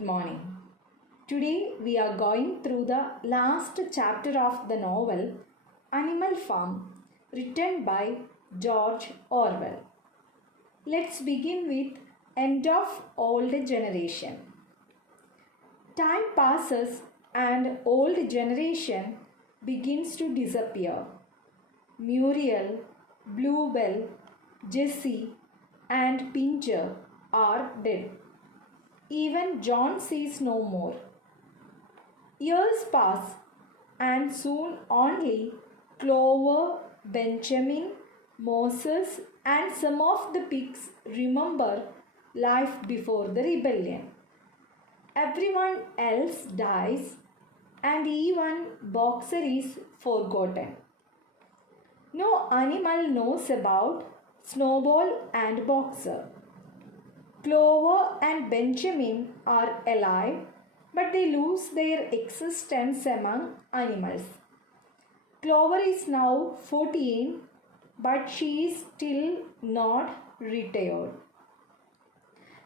Good morning. Today we are going through the last chapter of the novel Animal Farm, written by George Orwell. Let's begin with End of Old Generation. Time passes and old generation begins to disappear. Muriel, Bluebell, Jessie and Pincher are dead. Even John sees no more. Years pass and soon only Clover, Benjamin, Moses and some of the pigs remember life before the rebellion. Everyone else dies and even Boxer is forgotten. No animal knows about Snowball and Boxer. Clover and Benjamin are alive, but they lose their existence among animals. Clover is now 14, but she is still not retired.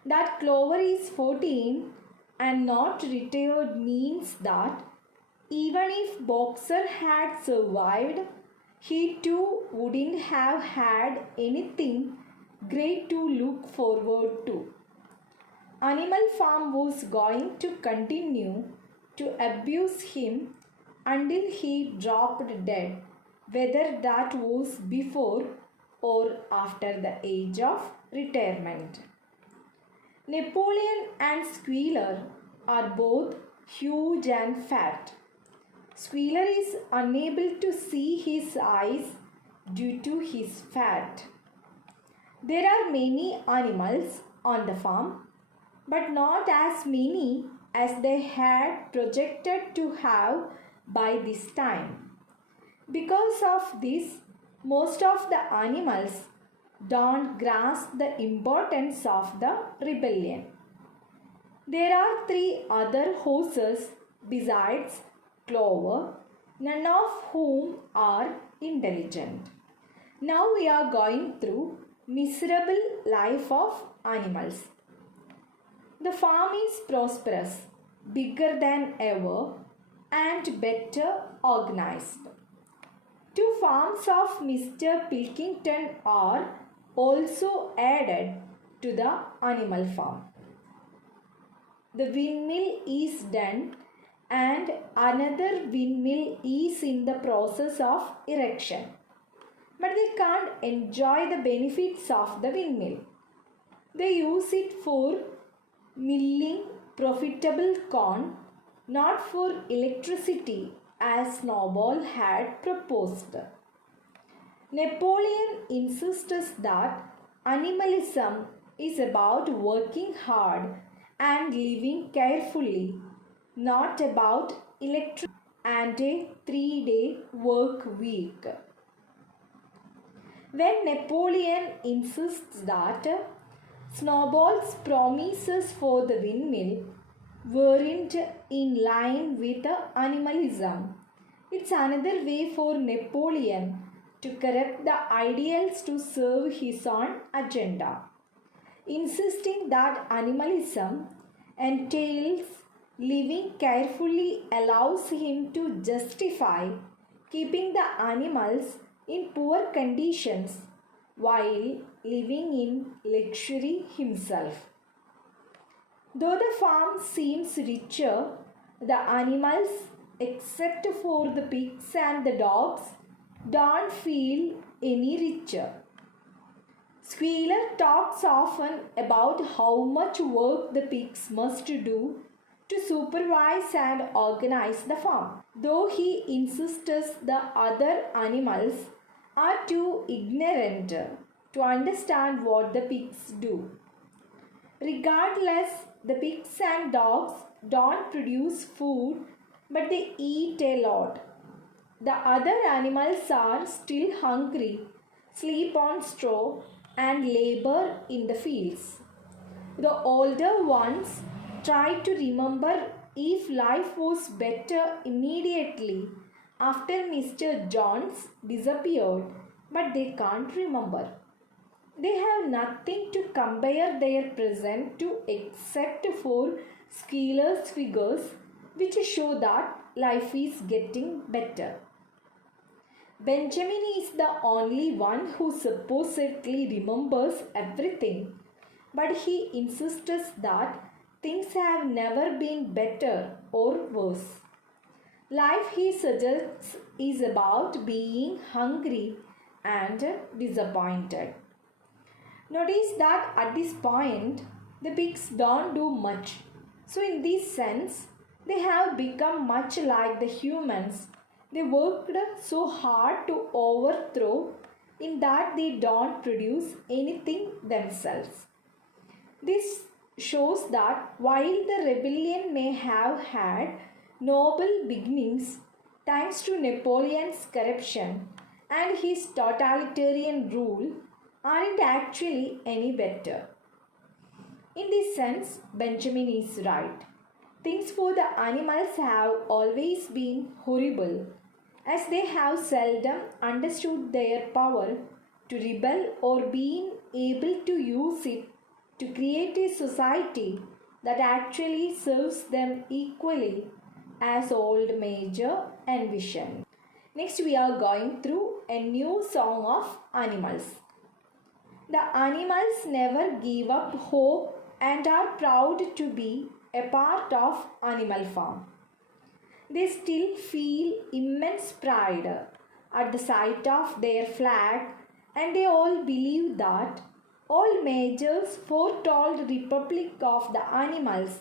That Clover is 14 and not retired means that even if Boxer had survived, he too wouldn't have had anything great to look forward to. Animal Farm was going to continue to abuse him until he dropped dead, whether that was before or after the age of retirement. Napoleon and Squealer are both huge and fat. Squealer is unable to see his eyes due to his fat. There are many animals on the farm, but not as many as they had projected to have by this time. Because of this, most of the animals don't grasp the importance of the rebellion. There are 3 other horses besides Clover, none of whom are intelligent. Now we are going through miserable life of animals. The farm is prosperous, bigger than ever and better organized. 2 farms of Mr. Pilkington are also added to the animal farm. The windmill is done and another windmill is in the process of erection. But they can't enjoy the benefits of the windmill. They use it for milling profitable corn, not for electricity as Snowball had proposed. Napoleon insists that animalism is about working hard and living carefully, not about electricity and a 3-day work week. When Napoleon insists that Snowball's promises for the windmill weren't in line with animalism, it's another way for Napoleon to corrupt the ideals to serve his own agenda. Insisting that animalism entails living carefully allows him to justify keeping the animals in poor conditions while living in luxury himself. Though the farm seems richer, the animals, except for the pigs and the dogs, don't feel any richer. Squealer talks often about how much work the pigs must do to supervise and organize the farm, though he insists the other animals are too ignorant to understand what the pigs do. Regardless, the pigs and dogs don't produce food, but they eat a lot. The other animals are still hungry, sleep on straw, and labor in the fields. The older ones try to remember if life was better immediately after Mr. Jones disappeared, but they can't remember. They have nothing to compare their present to except for Skeeler's figures which show that life is getting better. Benjamin is the only one who supposedly remembers everything, but he insists that things have never been better or worse. Life, he suggests, is about being hungry and disappointed. Notice that at this point, the pigs don't do much. So in this sense, they have become much like the humans. They worked so hard to overthrow in that they don't produce anything themselves. This shows that while the rebellion may have had noble beginnings, thanks to Napoleon's corruption and his totalitarian rule, aren't actually any better. In this sense, Benjamin is right. Things for the animals have always been horrible, as they have seldom understood their power to rebel or been able to use it to create a society that actually serves them equally as old Major envisioned. Next, we are going through a new song of animals. The animals never give up hope and are proud to be a part of Animal Farm. They still feel immense pride at the sight of their flag, and they all believe that old Major's foretold Republic of the Animals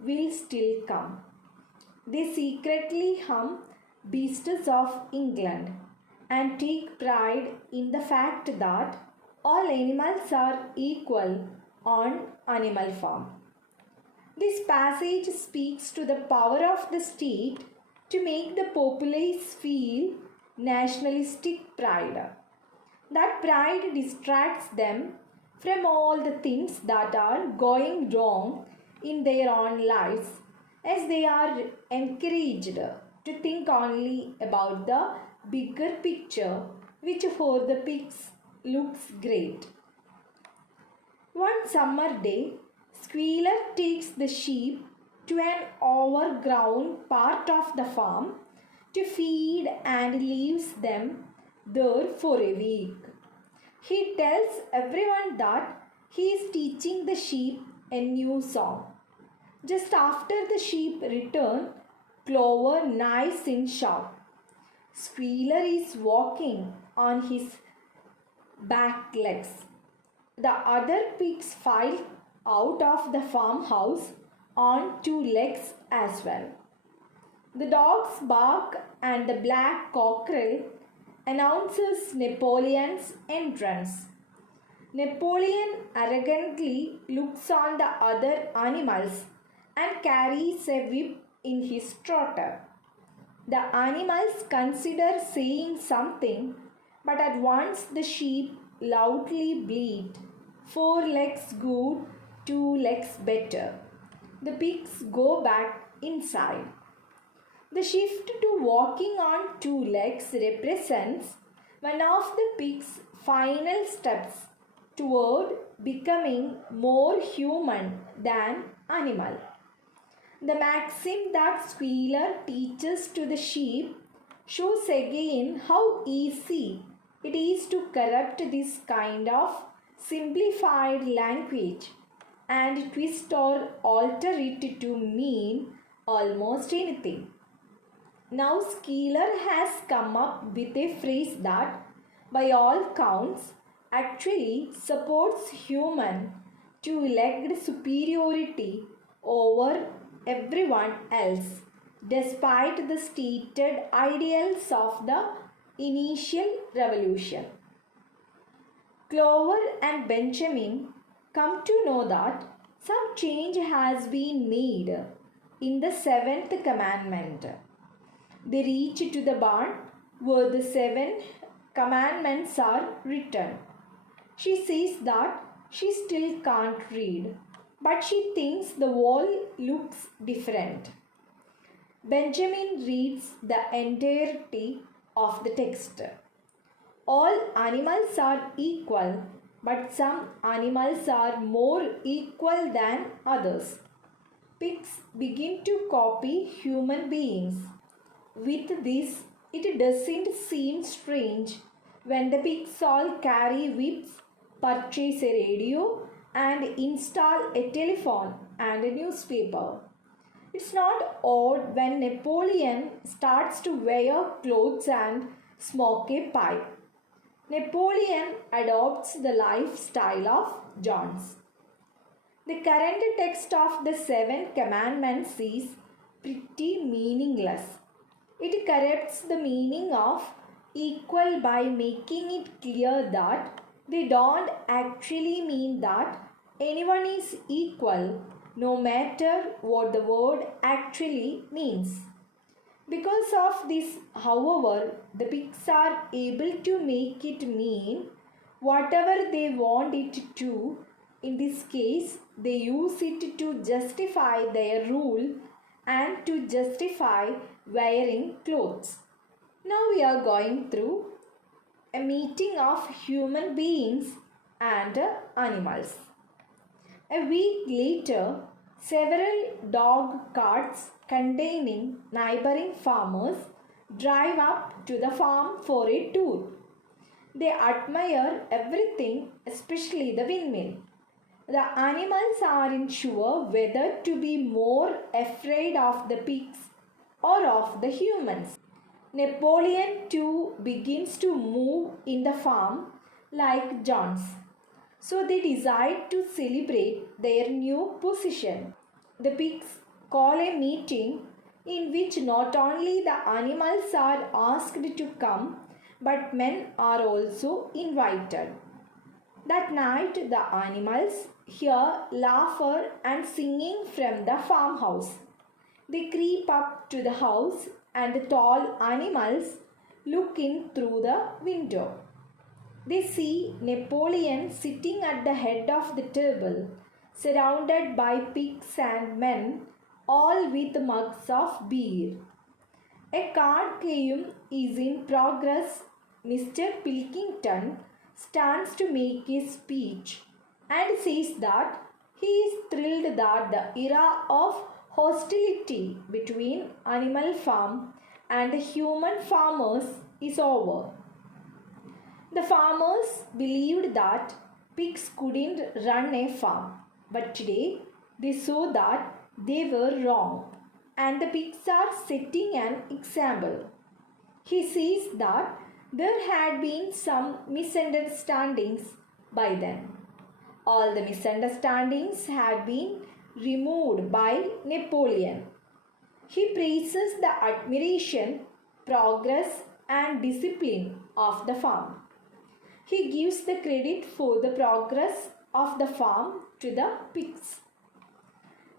will still come. They secretly hum Beasts of England and take pride in the fact that all animals are equal on Animal Farm. This passage speaks to the power of the state to make the populace feel nationalistic pride. That pride distracts them from all the things that are going wrong in their own lives, as they are encouraged to think only about the bigger picture, which for the pigs looks great. One summer day, Squealer takes the sheep to an overgrown part of the farm to feed and leaves them there for a week. He tells everyone that he is teaching the sheep a new song. Just after the sheep return, Clover knives in shock. Squealer is walking on his back legs. The other pigs file out of the farmhouse on two legs as well. The dogs bark and the black cockerel announces Napoleon's entrance. Napoleon arrogantly looks on the other animals and carries a whip in his trotter. The animals consider saying something, but at once the sheep loudly bleat, 4 legs good, 2 legs better. The pigs go back inside. The shift to walking on 2 legs represents one of the pig's final steps toward becoming more human than animal. The maxim that Squealer teaches to the sheep shows again how easy it is to corrupt this kind of simplified language and twist or alter it to mean almost anything. Now Squealer has come up with a phrase that, by all counts, actually supports human two-legged superiority over everyone else, despite the stated ideals of the initial revolution. Clover and Benjamin come to know that some change has been made in the 7th commandment. They reach to the barn where the 7 commandments are written. She says that she still can't read, but she thinks the wall looks different. Benjamin reads the entirety of the text. All animals are equal, but some animals are more equal than others. pigs begin to copy human beings. With this, it doesn't seem strange when the pigs all carry whips, purchase a radio, and install a telephone and a newspaper. It's not odd when Napoleon starts to wear clothes and smoke a pipe. Napoleon adopts the lifestyle of Jones. The current text of the Seven Commandments is pretty meaningless. It corrupts the meaning of equal by making it clear that they don't actually mean that anyone is equal, no matter what the word actually means. Because of this, however, the pigs are able to make it mean whatever they want it to. In this case, they use it to justify their rule and to justify wearing clothes. Now we are going through a meeting of human beings and animals. A week later, several dog carts containing neighboring farmers drive up to the farm for a tour. They admire everything, especially the windmill. The animals aren't sure whether to be more afraid of the pigs or of the humans. Napoleon too begins to move in the farm like Jones. So they decide to celebrate their new position. The pigs call a meeting in which not only the animals are asked to come, but men are also invited. That night the animals hear laughter and singing from the farmhouse. They creep up to the house and the tall animals look in through the window. They see Napoleon sitting at the head of the table, surrounded by pigs and men, all with mugs of beer. A card game is in progress. Mr. Pilkington stands to make a speech and says that he is thrilled that the era of hostility between animal farm and human farmers is over. The farmers believed that pigs couldn't run a farm, but today they saw that they were wrong and the pigs are setting an example. He says that there had been some misunderstandings by then. All the misunderstandings had been removed by Napoleon. He praises the admiration, progress, and discipline of the farm. He gives the credit for the progress of the farm to the pigs.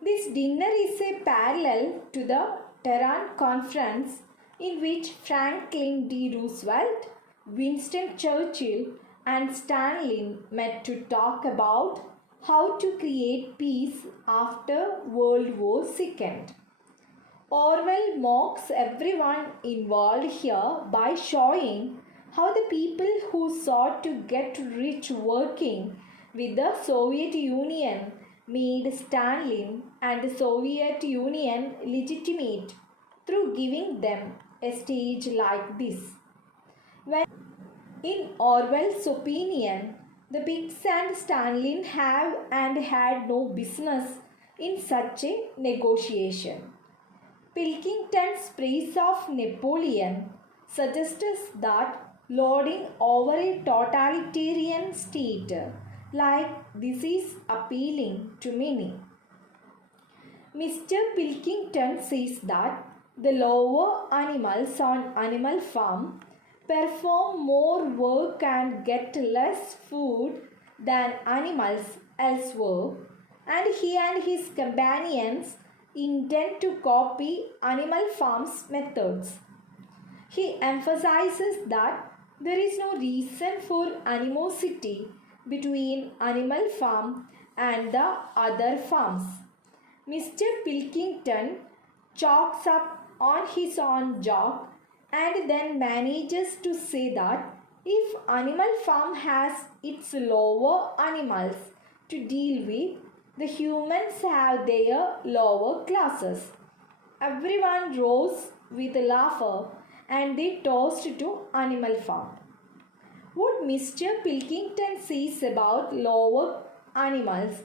This dinner is a parallel to the Tehran Conference in which Franklin D. Roosevelt, Winston Churchill, and Stalin met to talk about how to create peace after World War II. Orwell mocks everyone involved here by showing how the people who sought to get rich working with the Soviet Union made Stalin and the Soviet Union legitimate through giving them a stage like this. When, in Orwell's opinion, the pigs and Stalin have and had no business in such a negotiation. Pilkington's praise of Napoleon suggests that lording over a totalitarian state like this is appealing to many. Mr. Pilkington says that the lower animals on Animal Farm perform more work and get less food than animals elsewhere, and he and his companions intend to copy Animal Farm's methods. He emphasizes that there is no reason for animosity between Animal Farm and the other farms. Mr. Pilkington chalks up on his own joke and then manages to say that if Animal Farm has its lower animals to deal with, The humans have their lower classes. Everyone rose with laughter and they toasted to Animal Farm. What Mr. Pilkington says about lower animals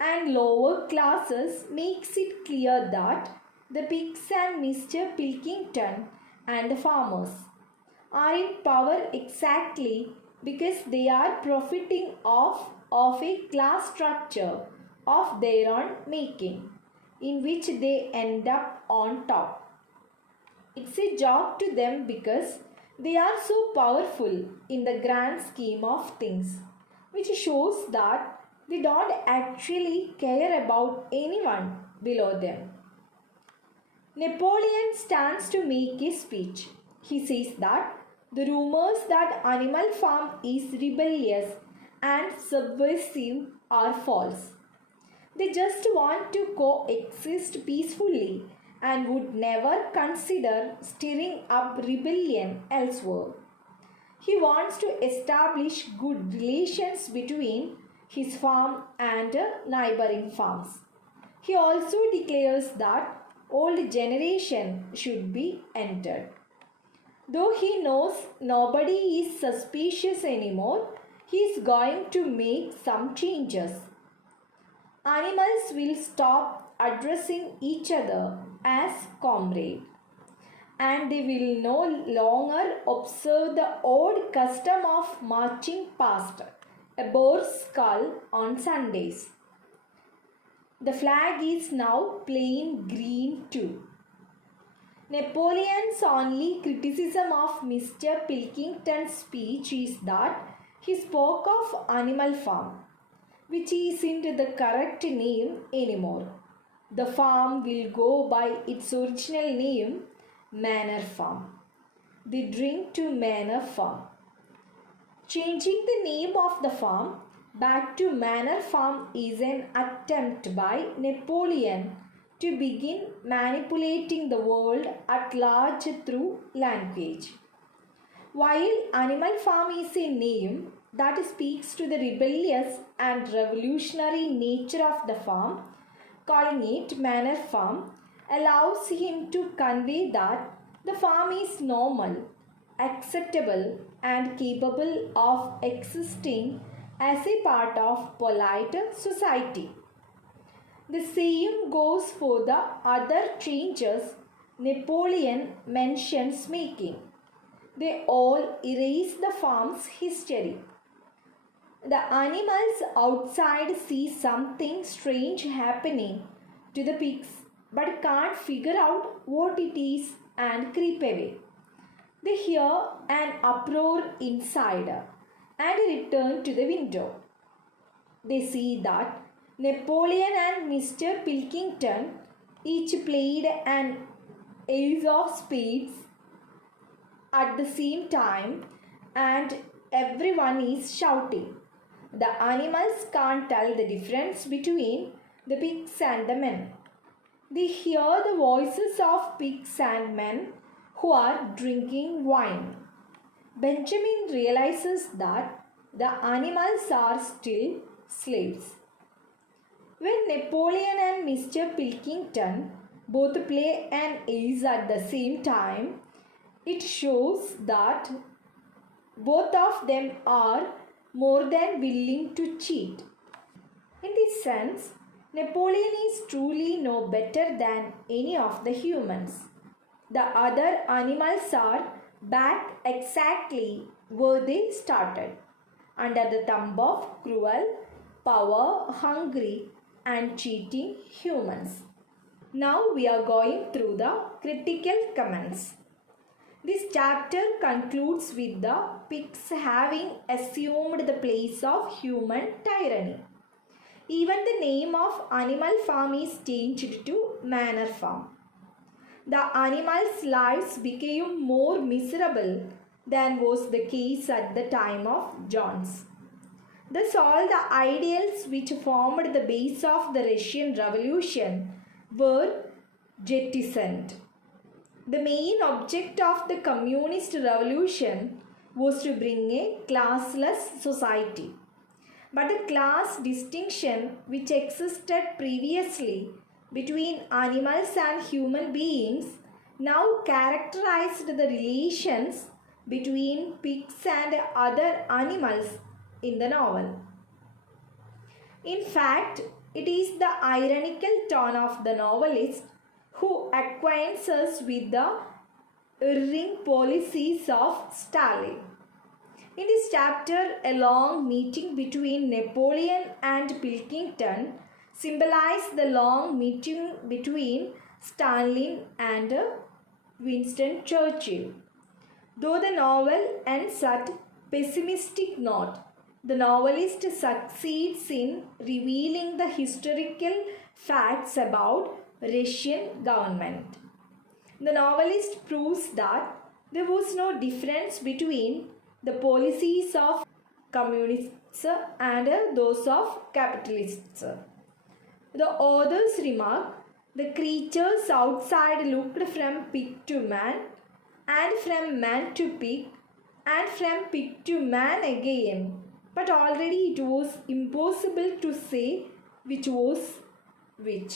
and lower classes makes it clear that the pigs and Mr. Pilkington and the farmers are in power exactly because they are profiting off of a class structure of their own making, in which they end up on top. It's a joke to them because they are so powerful in the grand scheme of things, which shows that they don't actually care about anyone below them. Napoleon stands to make a speech. He says that the rumors that Animal Farm is rebellious and subversive are false. They just want to coexist peacefully and would never consider stirring up rebellion elsewhere. He wants to establish good relations between his farm and neighboring farms. He also declares that old generation should be entered. Though he knows nobody is suspicious anymore, he is going to make some changes. Animals will stop addressing each other as comrade, and they will no longer observe the old custom of marching past a boar's skull on Sundays. The flag is now plain green too. Napoleon's only criticism of Mr. Pilkington's speech is that he spoke of Animal Farm, which isn't the correct name anymore. The farm will go by its original name, Manor Farm. They drink to Manor Farm. Changing the name of the farm back to Manor Farm is an attempt by Napoleon to begin manipulating the world at large through language. While Animal Farm is a name that speaks to the rebellious and revolutionary nature of the farm, calling it Manor Farm allows him to convey that the farm is normal, acceptable, and capable of existing as a part of polite society. The same goes for the other changes Napoleon mentions making. They all erase the farm's history. The animals outside see something strange happening to the pigs but can't figure out what it is and creep away. They hear an uproar inside and return to the window. They see that Napoleon and Mr. Pilkington each played an ace of spades at the same time and everyone is shouting. The animals can't tell the difference between the pigs and the men. They hear the voices of pigs and men who are drinking wine. Benjamin realizes that the animals are still slaves. When Napoleon and Mr. Pilkington both play an ace at the same time, it shows that both of them are more than willing to cheat. In this sense, Napoleon is truly no better than any of the humans. The other animals are back exactly where they started, under the thumb of cruel, power-hungry and cheating humans. Now we are going through the critical comments. This chapter concludes with the pigs having assumed the place of human tyranny. Even the name of Animal Farm is changed to Manor Farm. The animals' lives became more miserable than was the case at the time of John's. Thus all the ideals which formed the base of the Russian Revolution were jettisoned. The main object of the communist revolution was to bring a classless society. But the class distinction which existed previously between animals and human beings now characterized the relations between pigs and other animals in the novel. In fact, it is the ironical tone of the novelist who acquaints us with the erring policies of Stalin. In this chapter, a long meeting between Napoleon and Pilkington symbolizes the long meeting between Stalin and Winston Churchill. Though the novel ends at pessimistic note, the novelist succeeds in revealing the historical facts about Russian government. The novelist proves that there was no difference between the policies of communists and those of capitalists. The authors remark, the creatures outside looked from pig to man, and from man to pig, and from pig to man again. But already it was impossible to say which was which.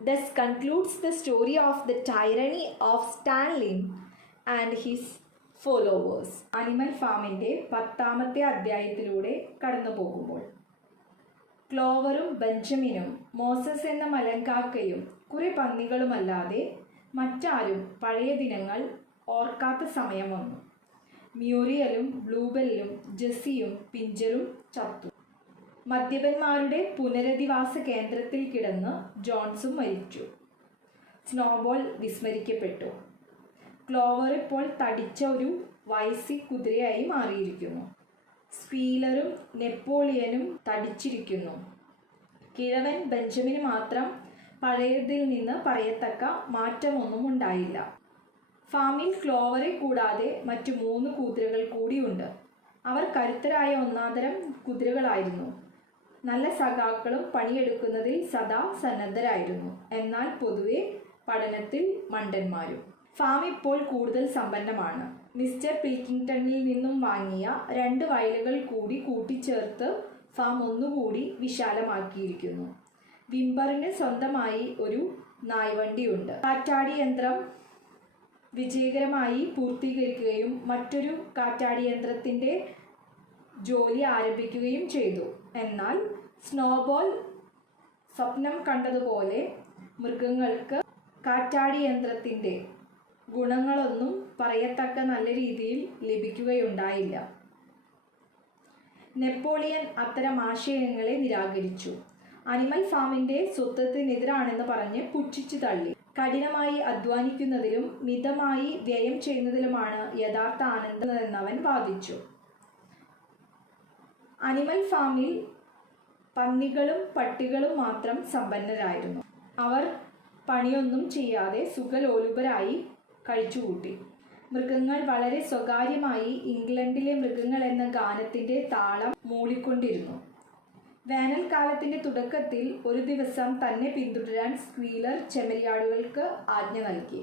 Thus concludes the story of the tyranny of Stalin and his followers. Animal ഫാമിൻ്റെ 10ാമത്തെ അധ്യായത്തിലൂടെ കടന്നു പോകുമ്പോൾ ക്ലോവറും ബെഞ്ചമിനും Moses എന്ന മലങ്കാക്കയും കുറെ പന്നികളുമല്ലാതെ മറ്റാരും പഴയ ദിനങ്ങൾ ഓർക്കാത്ത സമയം വന്നു. മ്യൂറിയലും ബ്ലൂബെല്ലും ജെസ്സിയും പിഞ്ചറും ചത്തു. മദ്യപന്മാരുടെ പുനരധിവാസ കേന്ദ്രത്തിൽ കിടന്ന് ജോൺസും മരിച്ചു. സ്നോബോൾ വിസ്മരിക്കപ്പെട്ടു. ക്ലോവർ ഇപ്പോൾ തടിച്ച ഒരു വയസ്സി കുതിരയായി മാറിയിരിക്കുന്നു. സ്ക്വീലറും നെപ്പോളിയനും തടിച്ചിരിക്കുന്നു. കിഴവൻ ബെഞ്ചമിന് മാത്രം പഴയതിൽ നിന്ന് പറയത്തക്ക മാറ്റമൊന്നും ഉണ്ടായില്ല. ഫാമിൽ ക്ലോവറെ കൂടാതെ മറ്റു 3 കുതിരകൾ കൂടിയുണ്ട്. അവർ കരുത്തരായ ഒന്നാന്തരം കുതിരകളായിരുന്നു. നല്ല സഖാക്കളും പണിയെടുക്കുന്നതിൽ സദാ സന്നദ്ധരായിരുന്നു. എന്നാൽ പൊതുവെ പഠനത്തിൽ മണ്ടന്മാരും. ഫാം ഇപ്പോൾ കൂടുതൽ സമ്പന്നമാണ്. മിസ്റ്റർ പിൽക്കിങ്ടണിൽ നിന്നും വാങ്ങിയ 2 വയലുകൾ കൂടി കൂട്ടിച്ചേർത്ത് ഫാം ഒന്നുകൂടി വിശാലമാക്കിയിരിക്കുന്നു. വിംബറിന് സ്വന്തമായി ഒരു നായ്വണ്ടിയുണ്ട്. കാറ്റാടി യന്ത്രം വിജയകരമായി പൂർത്തീകരിക്കുകയും മറ്റൊരു കാറ്റാടി യന്ത്രത്തിൻ്റെ ജോലി ആരംഭിക്കുകയും ചെയ്തു. എന്നാൽ സ്നോബോൾ സ്വപ്നം കണ്ടതുപോലെ മൃഗങ്ങൾക്ക് കാറ്റാടി യന്ത്രത്തിൻ്റെ ഗുണങ്ങളൊന്നും പറയത്തക്ക നല്ല രീതിയിൽ ലഭിക്കുകയുണ്ടായില്ല. നെപ്പോളിയൻ അത്തരം ആശയങ്ങളെ നിരാകരിച്ചു. അനിമൽ ഫാമിൻ്റെ സ്വത്വത്തിനെതിരാണെന്ന് പറഞ്ഞ് പുച്ഛിച്ചു തള്ളി. കഠിനമായി അധ്വാനിക്കുന്നതിലും മിതമായി വ്യയം ചെയ്യുന്നതിലുമാണ് യഥാർത്ഥ ആനന്ദം എന്നവൻ വാദിച്ചു. അനിമൽ ഫാമിൽ പന്നികളും പട്ടികളും മാത്രം സമ്പന്നരായിരുന്നു. അവർ പണിയൊന്നും ചെയ്യാതെ സുഖലോലുപരായി കഴിച്ചുകൂട്ടി. മൃഗങ്ങൾ വളരെ സ്വകാര്യമായി ഇംഗ്ലണ്ടിലെ മൃഗങ്ങൾ എന്ന ഗാനത്തിൻ്റെ താളം മൂളിക്കൊണ്ടിരുന്നു. വേനൽക്കാലത്തിൻ്റെ തുടക്കത്തിൽ ഒരു ദിവസം തന്നെ പിന്തുടരാൻ സ്ക്വീലർ ചെമ്മരിയാടുകൾക്ക് ആജ്ഞ നൽകി.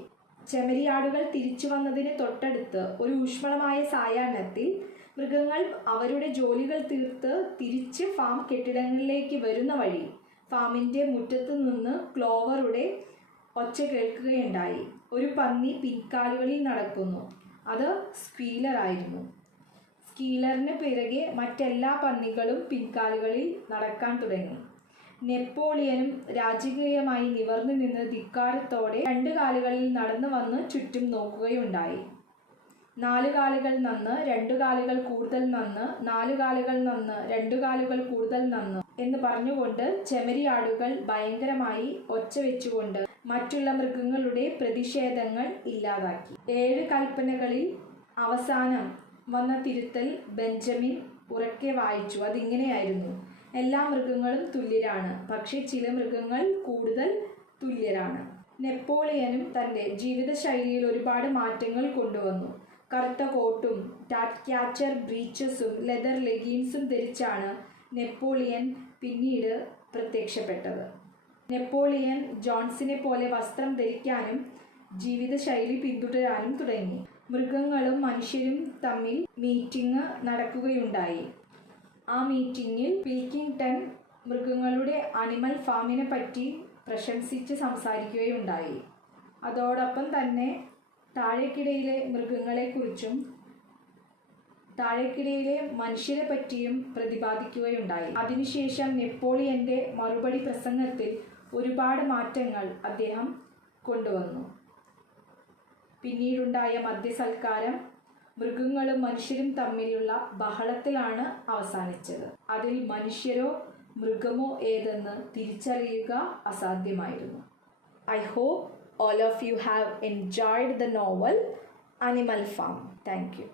ചെമ്മരിയാടുകൾ തിരിച്ചു വന്നതിന് തൊട്ടടുത്ത് ഒരു ഊഷ്മളമായ സായാഹ്നത്തിൽ മൃഗങ്ങൾ അവരുടെ ജോലികൾ തീർത്ത് തിരിച്ച് ഫാം കെട്ടിടങ്ങളിലേക്ക് വരുന്ന വഴി ഫാമിൻ്റെ മുറ്റത്തു നിന്ന് ക്ലോവറുടെ ഒച്ച കേൾക്കുകയുണ്ടായി. ഒരു പന്നി പിൻകാലുകളിൽ നടക്കുന്നു. അത് സ്ക്വീലറായിരുന്നു. സ്ക്വീലറിന് പിറകെ മറ്റെല്ലാ പന്നികളും പിൻകാലുകളിൽ നടക്കാൻ തുടങ്ങി. നെപ്പോളിയനും രാജകീയമായി നിവർന്നു നിന്ന് ധിക്കാരത്തോടെ 2 കാലുകളിൽ നടന്നു വന്ന് ചുറ്റും നോക്കുകയുണ്ടായി. 4 കാലുകൾ നന്ന്, 2 കാലുകൾ കൂടുതൽ നന്ന്, 4 കാലുകൾ നന്ന്, 2 കാലുകൾ കൂടുതൽ നന്ന് എന്ന് പറഞ്ഞുകൊണ്ട് ചെമ്മരിയാടുകൾ ഭയങ്കരമായി ഒച്ച വെച്ചുകൊണ്ട് മറ്റുള്ള മൃഗങ്ങളുടെ പ്രതിഷേധങ്ങൾ ഇല്ലാതാക്കി. 7 കൽപ്പനകളിൽ അവസാനം വന്ന തിരുത്തൽ ബെഞ്ചമിൻ ഉറക്കെ വായിച്ചു. അതിങ്ങനെയായിരുന്നു: എല്ലാ മൃഗങ്ങളും തുല്യരാണ്, പക്ഷേ ചില മൃഗങ്ങൾ കൂടുതൽ തുല്യരാണ്. നെപ്പോളിയനും തൻ്റെ ജീവിതശൈലിയിൽ ഒരുപാട് മാറ്റങ്ങൾ കൊണ്ടുവന്നു. കറുത്ത കോട്ടും ക്യാച്ചർ ബ്രീച്ചസും ലെതർ ലെഗിൻസും ധരിച്ചാണ് നെപ്പോളിയൻ പിന്നീട് പ്രത്യക്ഷപ്പെട്ടത്. നെപ്പോളിയൻ ജോൺസിനെ പോലെ വസ്ത്രം ധരിക്കാനും ജീവിതശൈലി പിന്തുടരാനും തുടങ്ങി. മൃഗങ്ങളും മനുഷ്യരും തമ്മിൽ മീറ്റിംഗ് നടക്കുകയുണ്ടായി. ആ മീറ്റിങ്ങിൽ പിൽക്കിങ്ടൺ മൃഗങ്ങളുടെ അനിമൽ ഫാമിനെ പറ്റി പ്രശംസിച്ച് സംസാരിക്കുകയുണ്ടായി. അതോടൊപ്പം തന്നെ താഴേക്കിടയിലെ മൃഗങ്ങളെക്കുറിച്ചും താഴേക്കിടയിലെ മനുഷ്യരെ പറ്റിയും പ്രതിപാദിക്കുകയുണ്ടായി. അതിനുശേഷം നെപ്പോളിയൻ്റെ മറുപടി പ്രസംഗത്തിൽ ഒരുപാട് മാറ്റങ്ങൾ അദ്ദേഹം കൊണ്ടുവന്നു. പിന്നീടുണ്ടായ മദ്യസൽക്കാരം മൃഗങ്ങളും മനുഷ്യരും തമ്മിലുള്ള ബഹളത്തിലാണ് അവസാനിച്ചത്. അതിൽ മനുഷ്യരോ മൃഗമോ ഏതെന്ന് തിരിച്ചറിയുക അസാധ്യമായിരുന്നു. I hope all of you have enjoyed the novel Animal Farm. Thank you.